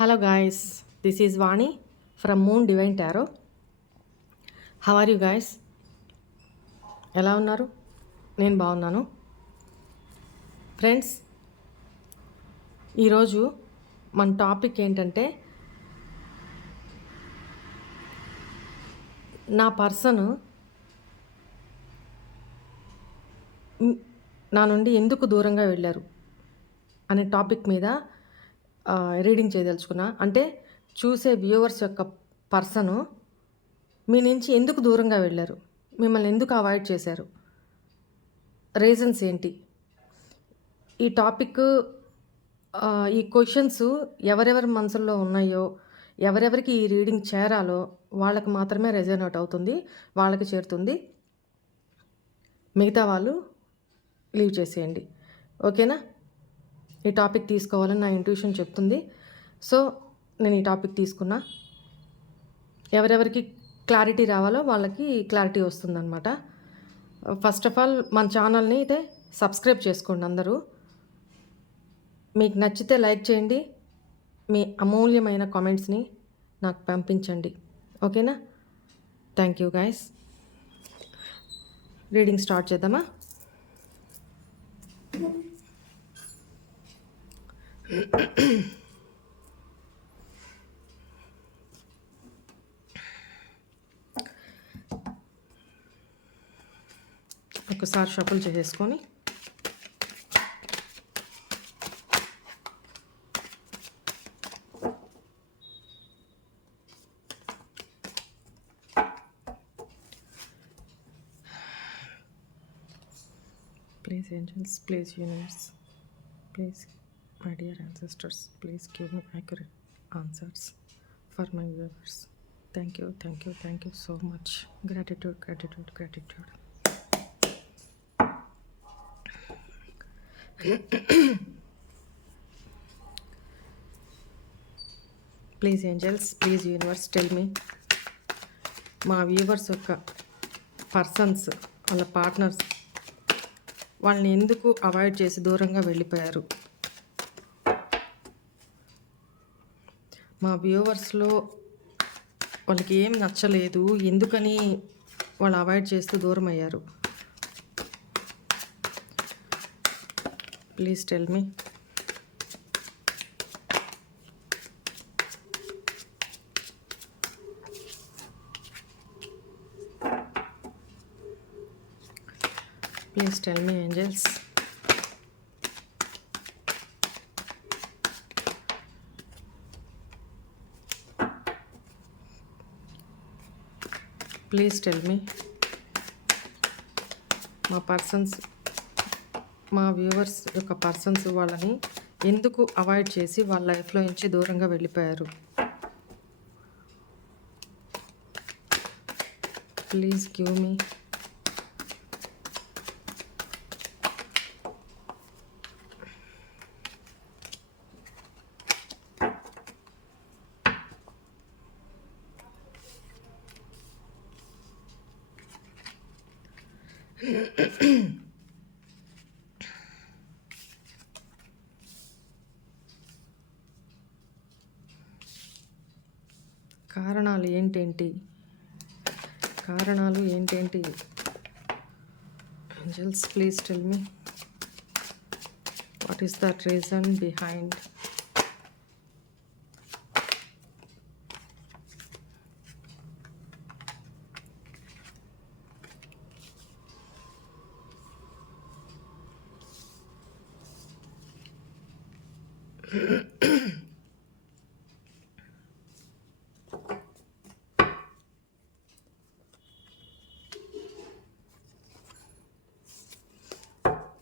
Hello guys, this is Vani from Moon Divine Tarot. How are you guys? ఎలా ఉన్నారు? నేను బాగున్నాను. Friends, ఈరోజు మన టాపిక్ ఏంటంటే నా పర్సన్ నా నుండి ఎందుకు దూరంగా వెళ్ళారు అనే టాపిక్ మీద రీడింగ్ చేయదలుచుకున్నా. అంటే చూసే వ్యూవర్స్ యొక్క పర్సను మీ నుంచి ఎందుకు దూరంగా వెళ్ళారు, మిమ్మల్ని ఎందుకు అవాయిడ్ చేశారు, రీజన్స్ ఏంటి? ఈ టాపిక్ ఈ క్వశ్చన్స్ ఎవరెవరి మనసుల్లో ఉన్నాయో, ఎవరెవరికి ఈ రీడింగ్ చేరాలో వాళ్ళకి మాత్రమే రెజోనేట్ అవుతుంది, వాళ్ళకి చేరుతుంది. మిగతా వాళ్ళు లీవ్ చేసేయండి. ఓకేనా? ఈ టాపిక్ తీసుకోవాలని నా ఇంట్యూషన్ చెప్తుంది. సో నేను ఈ టాపిక్ తీసుకున్నా. ఎవరెవరికి క్లారిటీ రావాలో వాళ్ళకి క్లారిటీ వస్తుందన్నమాట. ఫస్ట్ ఆఫ్ ఆల్ మన ఛానల్ని అయితే సబ్స్క్రైబ్ చేసుకోండి అందరూ. మీకు నచ్చితే లైక్ చేయండి, మీ అమూల్యమైన కామెంట్స్ని నాకు పంపించండి. ఓకేనా? Thank you guys. Reading start చేద్దామా? ఒకసారి షఫుల్ చేసేసుకొని please angels, please universe, please my dear ancestors, please give me accurate answers for my viewers. Thank you, thank you, thank you so much. Gratitude, gratitude, gratitude. Please angels, please universe, tell me మా viewers యొక్క persons, వాళ్ళ partners వాళ్ళని ఎందుకు avoid చేసి దూరంగా వెళ్ళిపోయారు? మా వ్యూవర్స్లో వాళ్ళకి ఏం నచ్చలేదు, ఎందుకని వాళ్ళు అవాయిడ్ చేస్తూ దూరం అయ్యారు? Please tell me. Please tell me angels. Please tell మీ మా వ్యూవర్స్ యొక్క పర్సన్స్ వాళ్ళని ఎందుకు అవాయిడ్ చేసి వాళ్ళ లైఫ్లో నుంచి దూరంగా వెళ్ళిపోయారు? Please give me. కారణాలు ఏంటేంటి? Angels, please tell me what is that reason behind.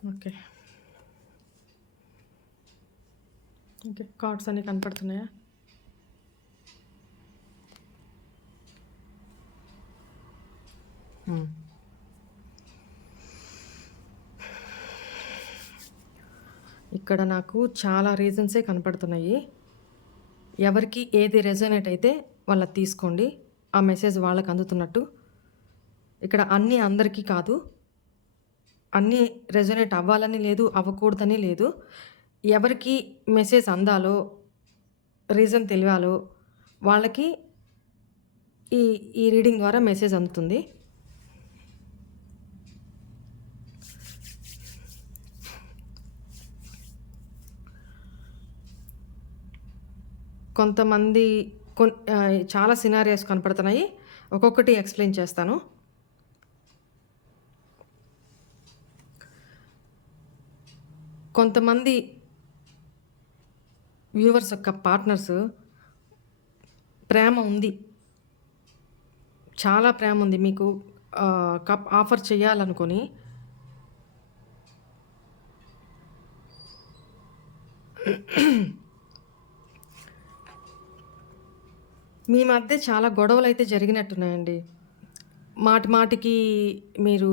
Okay cards అన్నీ కనపడుతున్నాయా? ఇక్కడ నాకు చాలా రీజన్సే కనపడుతున్నాయి. ఎవరికి ఏది రెజోనేట్ అయితే వాళ్ళది తీసుకోండి, ఆ మెసేజ్ వాళ్ళకి అందుతున్నట్టు. ఇక్కడ అన్నీ అందరికీ కాదు, అన్నీ రెజొనేట్ అవ్వాలని లేదు, అవ్వకూడదని లేదు. ఎవరికి మెసేజ్ అందాలో రీజన్ తెలియాలో వాళ్ళకి ఈ ఈ రీడింగ్ ద్వారా మెసేజ్ అందుతుంది. కొంతమంది చాలా సినారియోస్ కనపడుతున్నాయి. ఒక్కొక్కటి ఎక్స్‌ప్లెయిన్ చేస్తాను. కొంతమంది వ్యూవర్స్ యొక్క పార్ట్నర్స్ ప్రేమ ఉంది. చాలా ప్రేమ ఉంది మీకు. ఆఫర్ చేయాలనుకొని మీ మధ్య చాలా గొడవలైతే జరిగినట్టున్నాయండి. మాటి మాటికి మీరు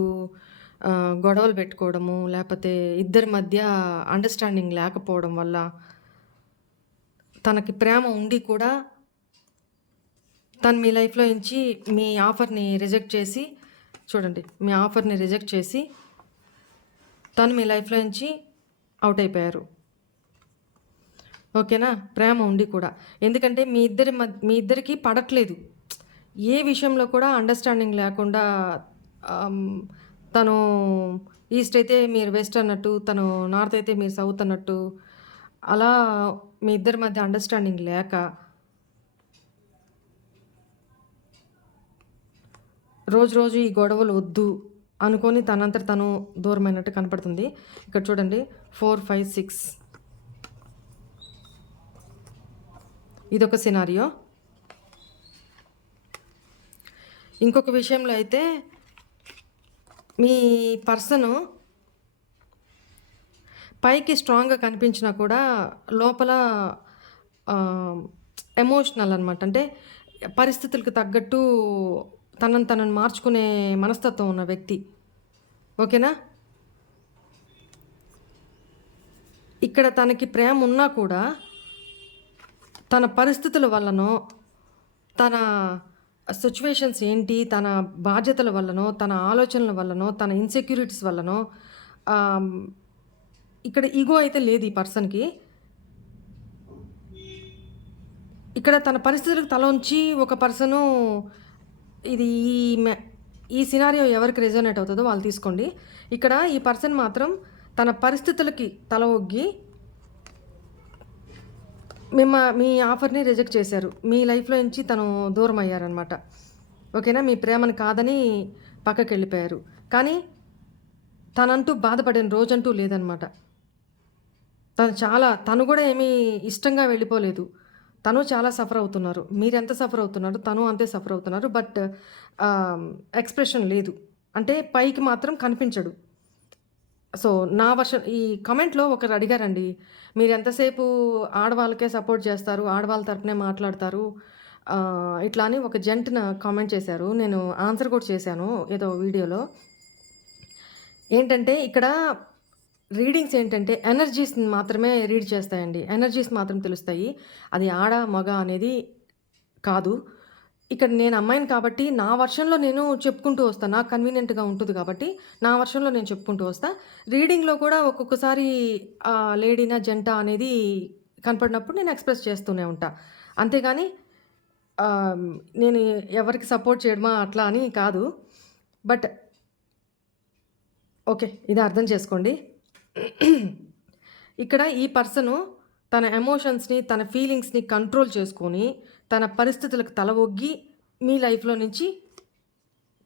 గొడవలు పెట్టుకోవడము, లేపోతే ఇద్దరి మధ్య అండర్‌స్టాండింగ్ లేకపోవడం వల్ల తనకి ప్రేమ ఉండి కూడా తను మీ లైఫ్‌లో నుంచి మీ ఆఫర్‌ని రిజెక్ట్ చేసి చూడండి. మీ ఆఫర్‌ని రిజెక్ట్ చేసి తను మీ లైఫ్‌లో నుంచి ఔట్ అయిపోయారు. ఓకేనా? ప్రేమ ఉండి కూడా. ఎందుకంటే మీ ఇద్దరికీ పడట్లేదు. ఏ విషయంలో కూడా అండర్‌స్టాండింగ్ లేకుండా తను ఈస్ట్ అయితే మీరు వెస్ట్ అన్నట్టు, తను నార్త్ అయితే మీరు సౌత్ అన్నట్టు, అలా మీ ఇద్దరి మధ్య అండర్‌స్టాండింగ్ లేక రోజు ఈ గొడవలు వద్దు అనుకోని తనంతట తను దూరమైనట్టు కనపడుతుంది. ఇక్కడ చూడండి 4, 5, 6 ఇదొక సినారియో. ఇంకొక విషయంలో అయితే మీ పర్సను పైకి స్ట్రాంగ్‌గా కనిపించినా కూడా లోపల ఎమోషనల్ అనమాట. అంటే పరిస్థితులకు తగ్గట్టు తనను మార్చుకునే మనస్తత్వం ఉన్న వ్యక్తి. ఓకేనా? ఇక్కడ తనకి ప్రేమ ఉన్నా కూడా తన పరిస్థితుల వల్లనో, తన సిట్యుయేషన్స్ ఏంటి, తన బాధ్యతల వల్లనో, తన ఆలోచనల వల్లనో, తన ఇన్‌సెక్యూరిటీస్ వల్లనో ఇక్కడ ఈగో అయితే లేదు ఈ పర్సన్‌కి. ఇక్కడ తన పరిస్థితులకు తల ఉంచి ఒక పర్సను ఇది ఈ సినారియో ఎవరికి రెజోనేట్ అవుతుందో వాళ్ళు తీసుకోండి. ఇక్కడ ఈ పర్సన్ మాత్రం తన పరిస్థితులకి తల ఒగ్గి మీ ఆఫర్‌ని రిజెక్ట్ చేశారు. మీ లైఫ్‌లో నుంచి తను దూరం అయ్యారనమాట. ఓకేనా? మీ ప్రేమను కాదని పక్కకెళ్ళిపోయారు. కానీ తనంటూ బాధపడిన రోజంటూ లేదనమాట. తను కూడా ఏమీ ఇష్టంగా వెళ్ళిపోలేదు. తను చాలా సఫర్ అవుతున్నారు. మీరెంత సఫర్ అవుతున్నారు, తను అంతే సఫర్ అవుతున్నారు. బట్ ఎక్స్‌ప్రెషన్ లేదు. అంటే పైకి మాత్రం కనిపించడు. సో, నా వర్షన్ ఈ కామెంట్‌లో ఒకరు అడిగారండి. మీరెంతసేపు ఆడవాళ్ళకే సపోర్ట్ చేస్తారు, ఆడవాళ్ళ తరపునే మాట్లాడతారు. ఇట్లా అని ఒక జెంట్ కామెంట్ చేశారు. నేను ఆన్సర్ కూడా చేశాను ఏదో వీడియోలో. ఏంటంటే ఇక్కడ రీడింగ్స్ ఏంటంటే ఎనర్జీస్‌ని మాత్రమే రీడ్ చేస్తాయండి. ఎనర్జీస్ మాత్రం తెలుస్తాయి. అది ఆడ, మగ అనేది కాదు. ఇక్కడ నేను అమ్మాయిని కాబట్టి నా వర్షన్‌లో నేను చెప్పుకుంటూ వస్తా. నాకు కన్వీనియంట్‌గా ఉంటది కాబట్టి నా వర్షన్‌లో నేను చెప్పుకుంటూ వస్తా. రీడింగ్‌లో కూడా ఒక్కొక్కసారి లేడీనా, జెంటా అనేది కనపడినప్పుడు నేను ఎక్స్‌ప్రెస్ చేస్తూనే ఉంటా. అంతేగాని నేను ఎవరికి సపోర్ట్ చేయడమా అట్లా అని కాదు. But okay. ఇది అర్థం చేసుకోండి. ఇక్కడ ఈ పర్సను తన ఎమోషన్స్‌ని, తన ఫీలింగ్స్‌ని కంట్రోల్ చేసుకొని, తన పరిస్థితులకు తల ఒగ్గి, మీ లైఫ్‌లో నుంచి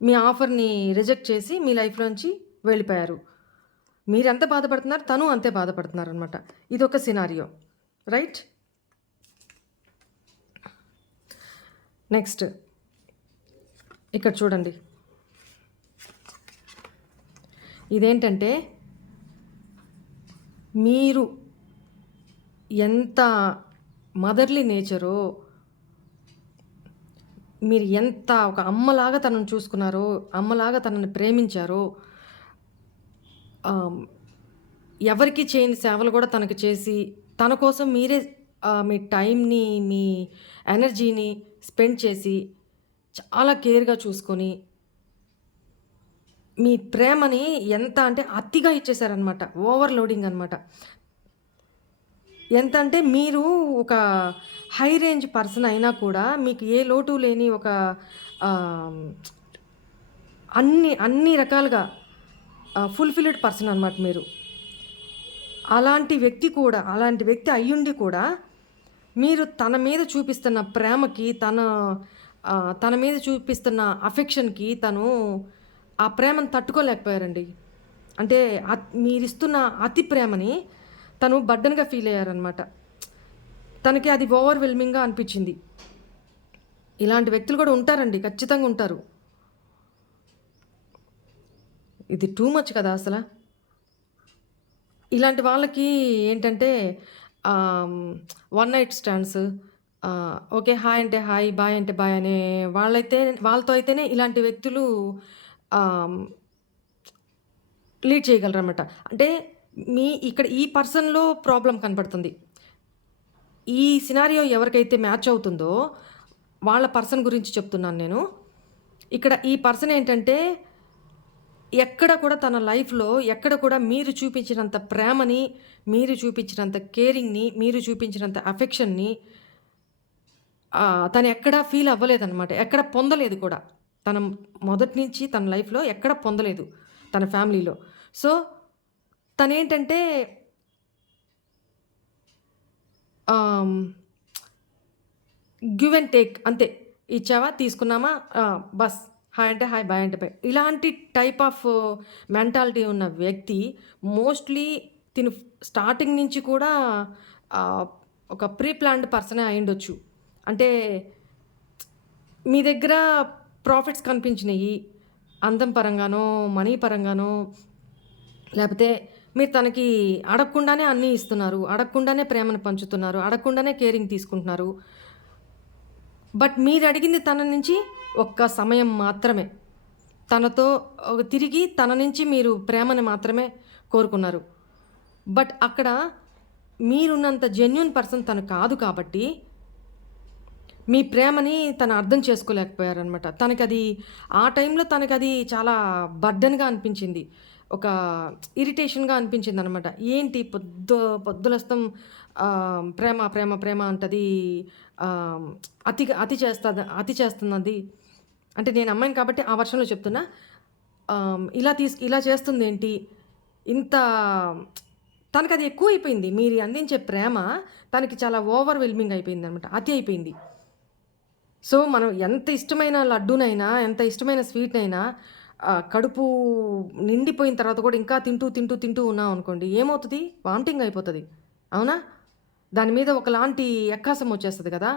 మీ ఆఫర్‌ని రిజెక్ట్ చేసి, మీ లైఫ్‌లో నుంచి వెళ్ళిపోయారు. మీరెంత బాధపడుతున్నారు, తను అంతే బాధపడుతున్నారనమాట. ఇదొక సినారియో. రైట్? నెక్స్ట్ ఇక్కడ చూడండి. ఇదేంటంటే మీరు ఎంత మదర్లీ నేచరో, మీరు ఎంత ఒక అమ్మలాగా తనను చూసుకున్నారో, అమ్మలాగా తనని ప్రేమించారో, ఎవరికీ చేయని సేవలు కూడా తనకి చేసి, తన కోసం మీరే మీ టైంని, మీ ఎనర్జీని స్పెండ్ చేసి, చాలా కేర్‌గా చూసుకొని, మీ ప్రేమని ఎంత అంటే అతిగా ఇచ్చేసారనమాట. ఓవర్‌లోడింగ్ అనమాట. ఎంత అంటే మీరు ఒక హై రేంజ్ పర్సన్ అయినా కూడా మీకు ఏ లోటు లేని ఒక ఆహ్, అన్ని రకాలుగా ఫుల్‌ఫిల్డ్ పర్సన్ అనమాట మీరు. అలాంటి వ్యక్తి అయ్యుండి కూడా మీరు తన మీద చూపిస్తున్న ప్రేమకి, తన మీద చూపిస్తున్న అఫెక్షన్‌కి తను ఆ ప్రేమను తట్టుకోలేకపోయారండి. అంటే మీరిస్తున్న అతి ప్రేమని తను బర్డెన్‌గా ఫీల్ అయ్యారనమాట. తనకి అది ఓవర్‌వెల్మింగ్‌గా అనిపిచ్చింది. ఇలాంటి వ్యక్తులు కూడా ఉంటారండి. ఖచ్చితంగా ఉంటారు. ఇది టూ మచ్ కదా అసల. ఇలాంటి వాళ్ళకి ఏంటంటే ఆహ్, one night stands, okay. Hi అంటే హాయ్, బాయ్ అంటే బాయ్ అనే వాళ్ళతో అయితేనే ఇలాంటి వ్యక్తులు ఆహ్, లీడ్ చేయగలరనమాట. అంటే ఇక్కడ ఈ పర్సన్‌లో ప్రాబ్లమ్ కనపడుతుంది. ఈ సినారియో ఎవరికైతే మ్యాచ్ అవుతుందో వాళ్ళ పర్సన్ గురించి చెప్తున్నాను నేను. ఇక్కడ ఈ పర్సన్ ఏంటంటే ఎక్కడ కూడా తన లైఫ్‌లో ఎక్కడ కూడా మీరు చూపించినంత ప్రేమని, మీరు చూపించినంత కేరింగ్‌ని, మీరు చూపించినంత అఫెక్షన్‌ని తను ఎక్కడా ఫీల్ అవ్వలేదనమాట. ఎక్కడ పొందలేదు కూడా. తన మొదటి నుంచి తన లైఫ్‌లో ఎక్కడ పొందలేదు. తన ఫ్యామిలీలో. సో, తనేంటంటే ఆహ్, గివ్ అండ్ టేక్ అంతే. ఇచ్చావా, తీసుకున్నామా, బస్. హాయ్ అంటే హాయ్, బాయ్ అంటే బాయ్. ఇలాంటి టైప్ ఆఫ్ మెంటాలిటీ ఉన్న వ్యక్తి మోస్ట్‌లీ తిను స్టార్టింగ్ నుంచి కూడా ఆహ్, ఒక ప్రీ ప్లాన్డ్ పర్సనే అయ్యుండొచ్చు. అంటే మీ దగ్గర ప్రాఫిట్స్ కనిపించినియి. అందం పరంగానో, మనీ పరంగానో, లేపోతే మీరు తనకి అడగకుండానే అన్నీ ఇస్తున్నారు. అడగకుండానే ప్రేమను పంచుతున్నారు. అడగకుండానే కేరింగ్ తీసుకుంటున్నారు. బట్ మీరడిగింది తన నుంచి ఒక్క సమయం మాత్రమే. తనతో తిరిగి తన నుంచి మీరు ప్రేమని మాత్రమే కోరుకున్నారు. బట్ అక్కడ మీరున్నంత జెన్యూన్ పర్సన్ తను కాదు కాబట్టి, మీ ప్రేమని తను అర్థం చేసుకోలేకపోయారనమాట. ఆ టైంలో తనకది చాలా బర్డెన్‌గా అనిపించింది. ఒక ఇరిటేషన్‌గా అనిపించిందనమాట. ఏంటి పొద్దులస్తం ప్రేమ, ప్రేమ, ప్రేమ అంటది. ఆహ్, అతి చేస్తున్నది. అంటే నేను అమ్మాయిని కాబట్టి ఆ వర్షన్‌లో చెప్తున్నా. ఇలా చేస్తుందేంటి? ఇంత తనకది ఎక్కువైపోయింది. మీరు అందించే ప్రేమ తనకి చాలా ఓవర్‌వెల్మింగ్ అయిపోయిందనమాట. అతి అయిపోయింది. సో, మనం ఎంత ఇష్టమైన లడ్డూనైనా, ఎంత ఇష్టమైన స్వీట్‌నైనా కడుపు నిండిపోయిన తర్వాత కూడా ఇంకా తింటూ ఉన్నామనుకోండి, ఏమవుతది? వామిటింగ్ అయిపోతది. అవునా? దాని మీద ఒకలాంటి ఎక్కాసం వచ్చేస్తది కదా!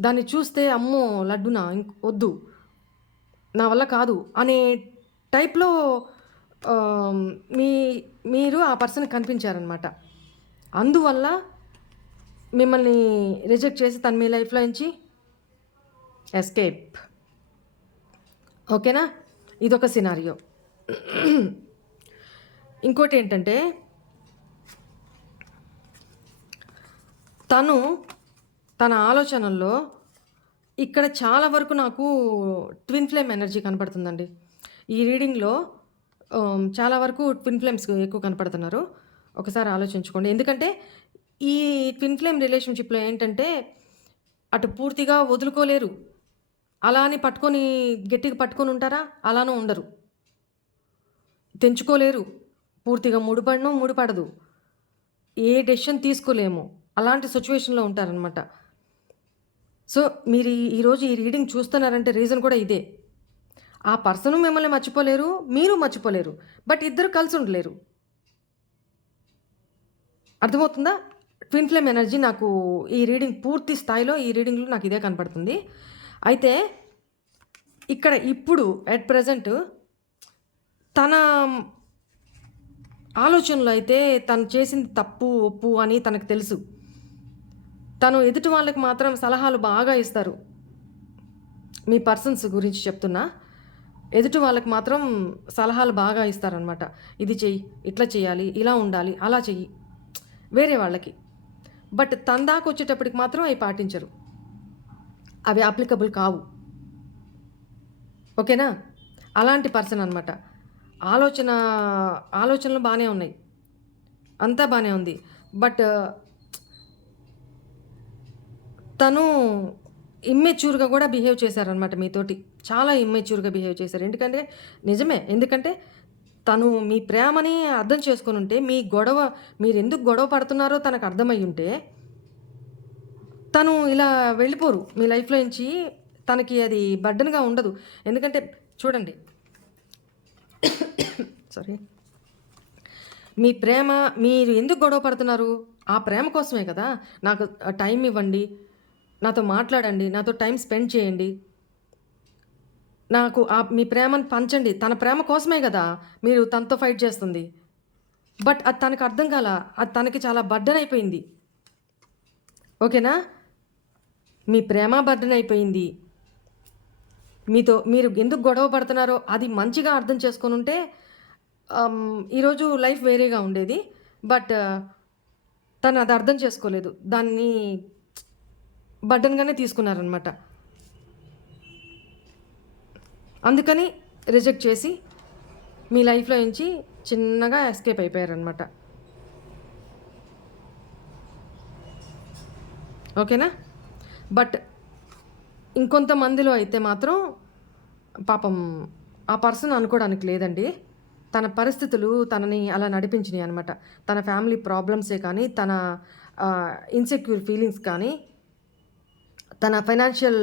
దాన్ని చూస్తే అమ్మో! లడ్డూనా వద్దు. నా వల్ల కాదు అనే టైప్‌లో ఆహ్, మీ మీరు ఆ పర్సన్‌కి కనిపించారనమాట. అందువల్ల మిమ్మల్ని రిజెక్ట్ చేసి తను మీ లైఫ్‌లో నుంచి ఎస్కేప్. ఓకేనా? ఇదొక సినారియో. ఇంకోటేంటంటే, తను తన ఆలోచనల్లో ఇక్కడ చాలా వరకు నాకు ట్విన్ ఫ్లేమ్ ఎనర్జీ కనపడుతుందండి. ఈ రీడింగ్‌లో చాలా వరకు ట్విన్ ఫ్లేమ్స్ ఎక్కువ కనపడుతున్నారు. ఒకసారి ఆలోచించుకోండి. ఎందుకంటే, ఈ ట్విన్ ఫ్లేమ్ రిలేషన్‌షిప్‌లో ఏంటంటే, అటు పూర్తిగా వదులుకోలేరు. అలా అని గట్టిగా పట్టుకొని ఉంటారా? అలానూ ఉండరు. తెంచుకోలేరు. పూర్తిగా ముడిపడదు. ఏ డెసిషన్ తీసుకోలేము. అలాంటి సిట్యుయేషన్‌లో ఉంటారనమాట. సో, మీరు ఈరోజు ఈ రీడింగ్ చూస్తున్నారంటే రీజన్ కూడా ఇదే. ఆ పర్సను మిమ్మల్ని మర్చిపోలేరు. మీరు మర్చిపోలేరు. బట్ ఇద్దరు కలిసి ఉండలేరు. అర్థమవుతుందా? ట్విన్ ఫ్లేమ్ ఎనర్జీ నాకు ఈ రీడింగ్ పూర్తి స్థాయిలో ఈ రీడింగ్‌లో నాకు ఇదే కనపడుతుంది. అయితే ఇక్కడ ఇప్పుడు అట్ ప్రెజెంట్ తన ఆలోచనలో అయితే తను చేసింది తప్పు, ఒప్పు అని తనకు తెలుసు. తను ఎదుటి వాళ్ళకి మాత్రం సలహాలు బాగా ఇస్తారు. మీ పర్సన్స్ గురించి చెప్తున్నా. ఎదుటి వాళ్ళకి మాత్రం సలహాలు బాగా ఇస్తారనమాట. ఇది చెయ్యి, ఇట్లా చేయాలి, ఇలా ఉండాలి, అలా చెయ్యి. వేరే వాళ్ళకి. బట్ తన దాకొచ్చేటప్పటికి మాత్రం అయి పాటించరు. అవి అప్లికబుల్ కావు. ఓకేనా? అలాంటి పర్సన్ అనమాట. ఆలోచనలు బానే ఉన్నాయి. అంతా బానే ఉంది. బట్ తను ఇమ్మెచ్యూర్‌గా కూడా బిహేవ్ చేశారనమాట మీతోటి. చాలా ఇమ్మెచ్యూర్‌గా బిహేవ్ చేశారు. ఎందుకంటే నిజమే. ఎందుకంటే తను మీ ప్రేమని అర్థం చేసుకొనుంటే, మీరెందుకు గొడవ పడుతున్నారో తనకు అర్థమయ్యుంటే, తను ఇలా వెళ్ళిపోరు. మీ లైఫ్‌లో నుంచి తనకి అది బర్డెన్‌గా ఉండదు. ఎందుకంటే చూడండి సారీ. మీ ప్రేమ మీరు ఎందుకు గొడవ పడుతున్నారు? ఆ ప్రేమ కోసమే కదా! నాకు టైం ఇవ్వండి. నాతో మాట్లాడండి. నాతో టైం స్పెండ్ చేయండి. నాకు మీ ప్రేమను పంచండి. తన ప్రేమ కోసమే గదా! మీరు తనతో ఫైట్ చేస్తుంది. బట్ అది తనకు అర్థం కాలా. అది తనకి చాలా బర్డెన్ అయిపోయింది. ఓకేనా? మీ ప్రేమ బర్డెన్ అయిపోయింది. మీరు ఎందుకు గొడవ పడుతున్నారో అది మంచిగా అర్థం చేసుకొనుంటే ఈరోజు లైఫ్ వేరేగా ఉండేది. బట్ తను అది అర్థం చేసుకోలేదు. దాన్ని బర్డెన్‌గానే తీసుకున్నారనమాట. అందుకని రిజెక్ట్ చేసి మీ లైఫ్‌లో నుంచి చిన్నగా ఎస్కేప్ అయిపోయారనమాట. ఓకేనా? బట్ ఇంకొంతమందిలో అయితే మాత్రం పాపం ఆ పర్సన్ అనుకోవడానికి లేదండి. తన పరిస్థితులు తనని అలా నడిపించినాయి అనమాట. తన ఫ్యామిలీ ప్రాబ్లమ్సే కానీ, తన ఇన్‌సెక్యూర్ ఫీలింగ్స్ కానీ, తన ఫైనాన్షియల్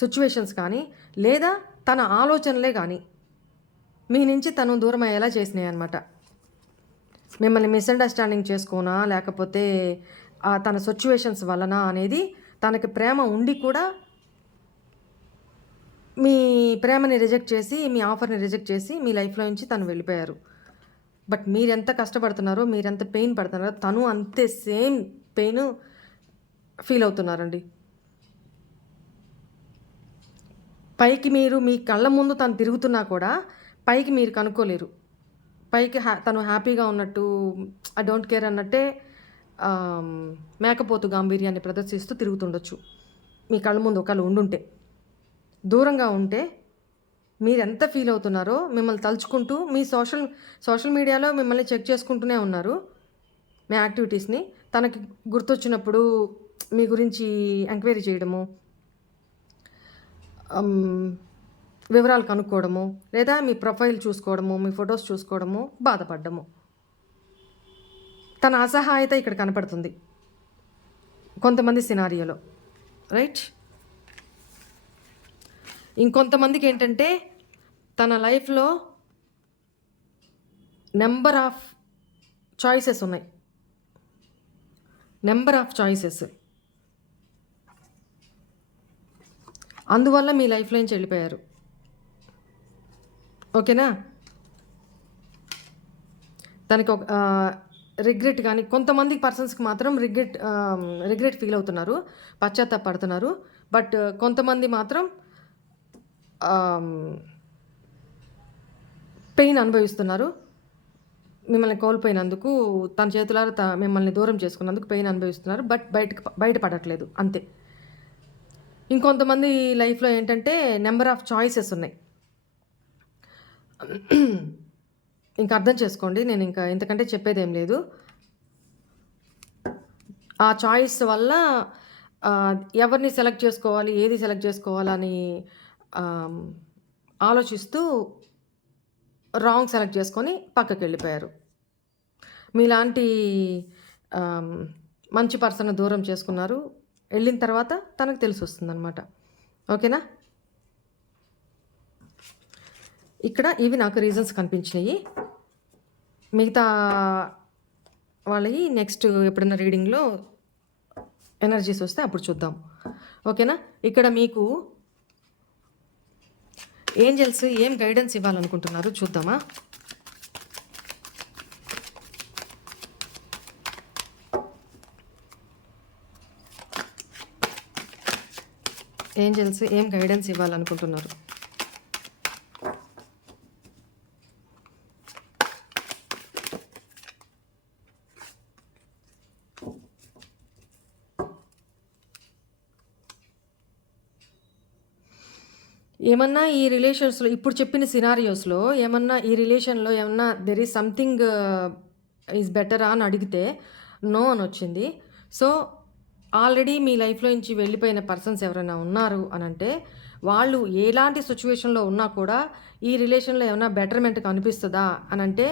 సిట్యుయేషన్స్ కానీ, లేదా తన ఆలోచనలే గానీ, మీ నుంచి తను దూరమయ్యేలా చేసినాయనమాట. మిమ్మల్ని మిస్‌అండర్‌స్టాండింగ్ చేసుకోనా, లేకపోతే తన సిట్యుయేషన్స్ వలన అనేది తనకి ప్రేమ ఉండి కూడా మీ ప్రేమని రిజెక్ట్ చేసి, మీ ఆఫర్‌ని రిజెక్ట్ చేసి, మీ లైఫ్‌లో నుంచి తను వెళ్ళిపోయారు. బట్ మీరెంత కష్టపడుతున్నారో, మీరెంత పెయిన్ పడుతున్నారో, తను అంతే సేమ్ పెయిను ఫీల్ అవుతున్నారండి. పైకి మీరు మీ కళ్ళ ముందు తను తిరుగుతున్నా కూడా, పైకి మీరు కనుక్కోలేరు. పైకి తను హ్యాపీగా ఉన్నట్టు, ఐ డోంట్ కేర్ అన్నట్టే మేకపోతు గాంభీర్యాన్ని ప్రదర్శిస్తూ తిరుగుతుండొచ్చు. మీ కళ్ళ ముందు ఒకళ్ళు ఉండుంటే. దూరంగా ఉంటే మీరెంత ఫీల్ అవుతున్నారో మిమ్మల్ని తలుచుకుంటూ మీ సోషల్ మీడియాలో మిమ్మల్ని చెక్ చేసుకుంటూనే ఉన్నారు. మీ యాక్టివిటీస్‌ని. తనకి గుర్తొచ్చినప్పుడు మీ గురించి ఎంక్వైరీ చేయడము, వివరాలు కనుక్కోవడము, లేదా మీ ప్రొఫైల్ చూసుకోవడము, మీ ఫొటోస్ చూసుకోవడము, బాధపడ్డము. తన అసహాయత ఇక్కడ కనపడుతుంది కొంతమంది సినారియోలో. రైట్? ఇంకొంతమందికి ఏంటంటే తన లైఫ్‌లో నెంబర్ ఆఫ్ చాయిసెస్ ఉన్నాయి. Number of choices. అందువల్ల మీ లైఫ్‌లో నుంచి వెళ్ళిపోయారు. ఓకేనా? తనకి ఒక రిగ్రెట్ కానీ కొంతమంది పర్సన్స్‌కి మాత్రం రిగ్రెట్ ఫీల్ అవుతున్నారు. పశ్చాత్తాపడుతున్నారు. బట్ కొంతమంది మాత్రం పెయిన్ అనుభవిస్తున్నారు. మిమ్మల్ని కోల్పోయినందుకు, తన చేతులారా మిమ్మల్ని దూరం చేసుకున్నందుకు పెయిన్ అనుభవిస్తున్నారు. బట్ బయటపడట్లేదు అంతే. ఇంకొంతమంది లైఫ్‌లో ఏంటంటే నెంబర్ ఆఫ్ చాయిసెస్ ఉన్నాయి. ఇంక అర్థం చేసుకోండి. నేను ఇంకా ఇంతకంటే చెప్పేదేం లేదు. ఆ చాయిస్ వల్ల ఎవరిని సెలెక్ట్ చేసుకోవాలి, ఏది సెలెక్ట్ చేసుకోవాలని ఆలోచిస్తూ రాంగ్ సెలెక్ట్ చేసుకొని పక్కకెళ్ళిపోయారు. మీలాంటి మంచి పర్సన్‌ని దూరం చేసుకున్నారు. వెళ్ళిన తర్వాత తనకు తెలిసొస్తుందనమాట. ఓకేనా? ఇక్కడ ఇవి నాకు రీజన్స్ కనిపించినాయి. మిగతా వాళ్ళవి నెక్స్ట్ ఎప్పుడైనా రీడింగ్‌లో ఎనర్జీస్ వస్తే అప్పుడు చూద్దాం. ఓకేనా? ఇక్కడ మీకు ఏంజెల్స్ ఏం గైడెన్స్ ఇవ్వాలనుకుంటున్నారు చూద్దామా? ఏంజెల్స్ ఏం గైడెన్స్ ఇవ్వాలనుకుంటున్నారు? ఏమన్నా ఈ రిలేషన్స్‌లో ఇప్పుడు చెప్పిన సినారియోస్‌లో ఏమన్నా ఈ రిలేషన్‌లో ఏమన్నా దెర్ ఈజ్ సంథింగ్ ఈజ్ బెటరా అని అడిగితే నో అనొచ్చింది. సో, ఆల్రెడీ మీ లైఫ్‌లో నుంచి వెళ్ళిపోయిన పర్సన్స్ ఎవరైనా ఉన్నారు అనంటే, వాళ్ళు ఎలాంటి సిట్యుయేషన్‌లో ఉన్నా కూడా, ఈ రిలేషన్‌లో ఏమన్నా బెటర్‌మెంట్ కనిపిస్తదా అనంటే,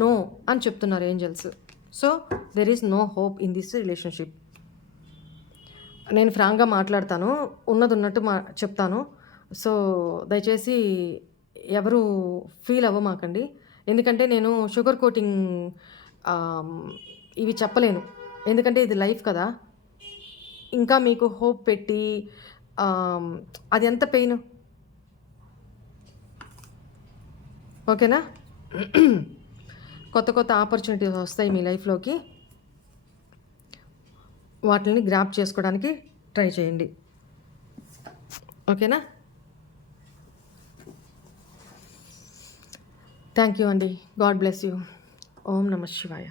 నో అని చెప్తున్నారు angels. So, there is no hope in this relationship. నేను ఫ్రాంక్‌గా మాట్లాడతాను. ఉన్నదున్నట్టు చెప్తాను. సో, దయచేసి ఎవరు ఫీల్ అవ్వమాకండి. ఎందుకంటే నేను షుగర్ కోటింగ్ ఆహ్, ఇవి చెప్పలేను. ఎందుకంటే ఇది లైఫ్ కదా! ఇంకా మీకు హోప్ పెట్టి ఆహ్, అది ఎంత పెయిను. ఓకేనా? కొత్త కొత్త ఆపర్చునిటీస్ వస్తాయి మీ లైఫ్‌లోకి. వాటిల్ని గ్రాబ్ చేసుకోవడానికి ట్రై చేయండి. ఓకేనా? థ్యాంక్ యూ అండి. God bless you. ఓం నమః శివాయ.